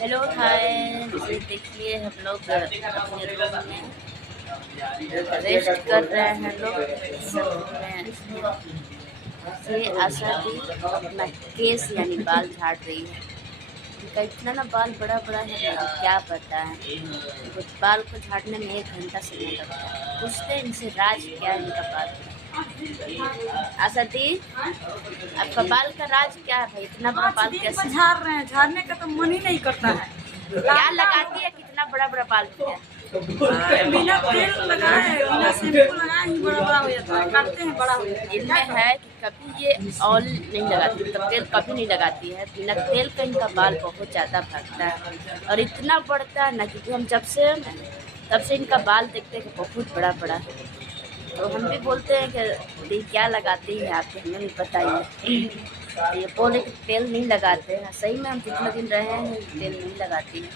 Hello hi. देखिए हम लोग अपने रूम में रेस्ट कर रहे हैं लोग सब में। ये आशा भी अपना केस यानी बाल झाड़ रही है। इनका इतना ना बाल बड़ा बड़ा है ना, क्या पता है। तो बाल को झाड़ने में 1 घंटा समय लगता है। पूछते हैं इनसे राज क्या है इनका बाल का। आशा दी, आपका बाल का राज क्या है भाई? इतना बड़ा बाल कैसे झाड़ रहे हैं? झाड़ने का तो मन ही नहीं करता है। क्या लगाती है? कितना बड़ा बड़ा बाल हो गया। बिना तेल लगाए बिना शैम्पू लगाए ही बड़ा बड़ा हो जाता है। करते हैं बड़ा हो जाता है। इनमें है कि कभी ये ऑयल नहीं लगाती, मतलब तेल कभी नहीं लगाती है। बिना तेल का इनका बाल बहुत ज़्यादा भागता है और इतना बढ़ता है ना, क्योंकि हम जब से तब से इनका बाल देखते हैं कि बहुत बड़ा बड़ा है। तो हम भी बोलते हैं कि क्या लगाती है आप, हमें भी बताइए। ये बोले कि तेल नहीं लगाते हैं। सही में हम जितने दिन रहे हैं तेल नहीं लगाती है।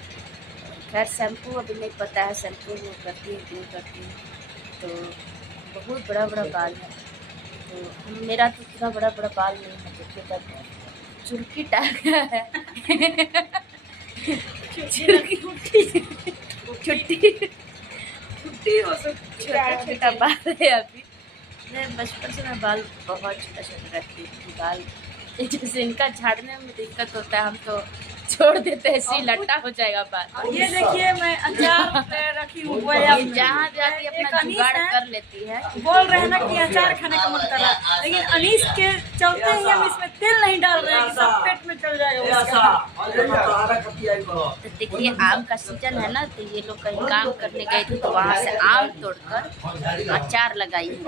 खैर शैम्पू अभी नहीं पता है, शैम्पू वो करती है कि नहीं करती है। तो बहुत बड़ा बड़ा बाल है। तो मेरा तो इतना बड़ा बड़ा बाल नहीं है, देखिए तब चुटकी टाइप का है। छुट्टी हो सकती है, छोटा बाल है अभी। मैं बचपन से मैं बाल बहुत छोटा छोटा रखती हूँ। बाल जैसे इनका झाड़ने में दिक्कत होता है, हम तो छोड़ देते हैं, ऐसे ही लट्टा हो जाएगा बाल। ये देखिए मैं अचार रखी हूँ। जहाँ जाके अपना जुगाड़ कर लेती है। बोल रहे हैं ना कि अचार खाने का मन कर रहा है, लेकिन अनीस के चलते ही हम इसमें तेल नहीं डाल रहे हैं कि सब पेट में चल जाएगा। तो देखिए आम का सीजन है ना, तो ये लोग कहीं काम करने गए थे तो वहाँ से आम तोड़कर अचार लगाई है। ये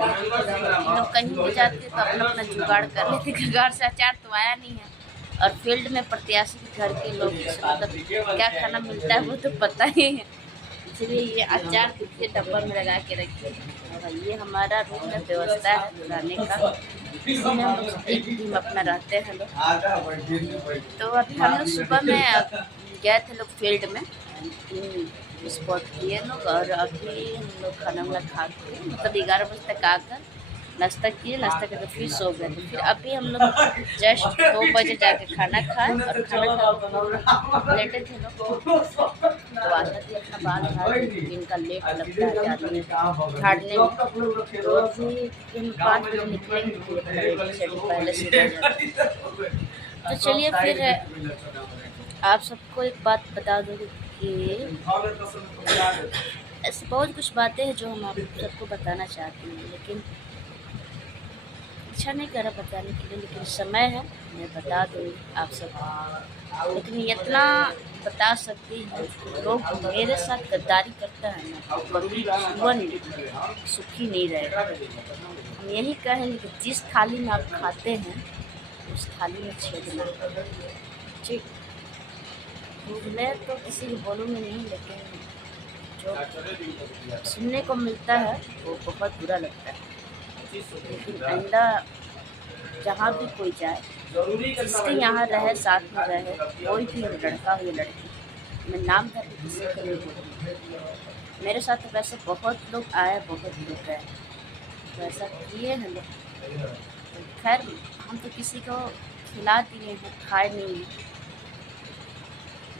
लोग कहीं भी जाते तो अपना अपना जुगाड़ कर लेते। घर से अचार तो आया नहीं है और फील्ड में प्रत्याशी के घर के लोग मतलब क्या खाना मिलता है वो तो पता ही है। इसलिए ये अचार कितने डब्बा में लगा के रखिए। और ये हमारा रूम में व्यवस्था है रहने का, इसमें हम लोग एक टीम अपना रहते हैं लोग। तो अभी हम लोग सुबह में गए थे लोग फील्ड में, स्पॉट किए लोग। और अभी हम लोग खाना वाना खा के मतलब 11 बजे तक आकर नाश्ता किए, नाश्ता करके फिर सो गए। तो फिर अभी हम लोग जस्ट 2 बजे जाके खाना खाए और खाना खा लेटे थे लोग। तो आशा थी अपना बाल झाड़, इनका लेट लगता है ज़्यादा झाड़ने में। तो अभी हम 5 बजे निकलेंगे पहले से। तो चलिए फिर आप सबको एक बात बता दूँ कि ऐसी बहुत कुछ बातें हैं जो हम आप सबको बताना चाहते हैं, लेकिन अच्छा नहीं करा बताने के लिए। लेकिन समय है, मैं बता दूँगी आप सबको। लेकिन इतना बता सकती हूँ, लोग मेरे साथ गद्दारी करता है ना तो कभी जीवन सुखी नहीं रहेगा। हम यही कहेंगे कि जिस थाली में आप खाते हैं उस थाली में छेद ना करें, ठीक। मैं तो किसी को बोलूँगी नहीं, लेकिन जो सुनने को मिलता है वो बहुत बुरा लगता है। लेकिन आइंदा जहाँ भी कोई जाए, जिसके यहाँ रहे, साथ में रहे, कोई भी लड़का हो या लड़की, मैं नाम धर के किसी को नहीं बोलूँगी। मेरे साथ तो वैसे बहुत लोग आए, बहुत लोग गए, तो ऐसा किए हैं लोग। खैर हम तो किसी को खिला दिए हैं, खाए नहीं हैं।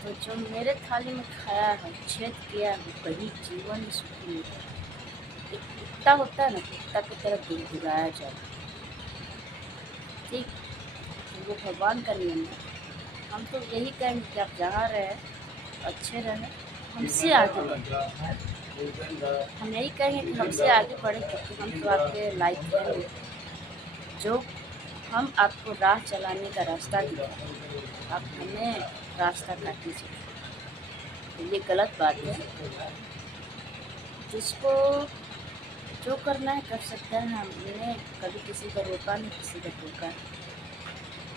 तो जो मेरे थाली में खाया है, छेद किया है, वो कभी जीवन में सुखी नहीं है। एक कुत्ता होता है ना, कुत्ता की तरह गुड़गुड़ाया जाए, ठीक। वो भगवान का नियम है। हम तो यही कहेंगे कि आप जहाँ रहे अच्छे रहें, हमसे आगे बढ़ें। हम यही कहेंगे कि हमसे आगे बढ़ें, क्योंकि हम तो आपके लाइक हैं जो हम आपको राह चलाने का रास्ता दिखाएं, आप हमें रास्ता काट दीजिए। ये गलत बात है। जिसको जो करना है कर सकता है। हमने कभी किसी का रोका नहीं, किसी का टोका,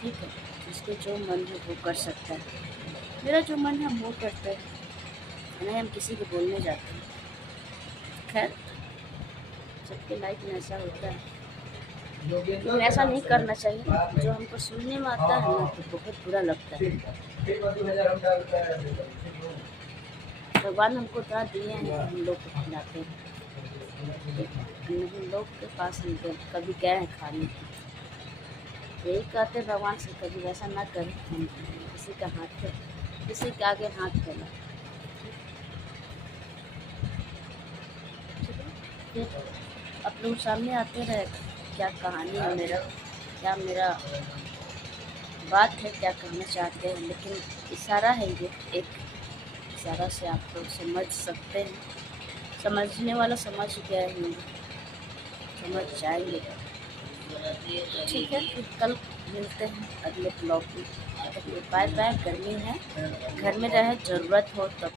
ठीक है। जिसको जो मन है वो कर सकता है। मेरा जो मन है हम वो करते हैं, नहीं हम किसी को बोलने जाते हैं। खैर सबके लाइफ में ऐसा होता है, लेकिन ऐसा नहीं करना चाहिए। जो हमको सुनने में आता है ना तो बहुत बुरा लगता है। भगवान हमको दान दिए हैं, हम लोग को खिलाते हैं। हम लोग के पास हम कभी गए हैं खाने, यही कहते भगवान से कभी वैसा ना करें, हम किसी का हाथ किसी के आगे हाथ फैला। फिर आप लोग सामने आते रहे क्या कहानी है मेरा, क्या मेरा बात है, क्या कहना चाहते हैं। लेकिन इशारा है ये, एक इशारा से आप लोग समझ सकते हैं। समझने वाला समझ गया है, समझ जाएंगे। ठीक है, फिर कल मिलते हैं अगले ब्लॉग में। Bye bye. गर्मी है, घर में रहे, ज़रूरत हो तब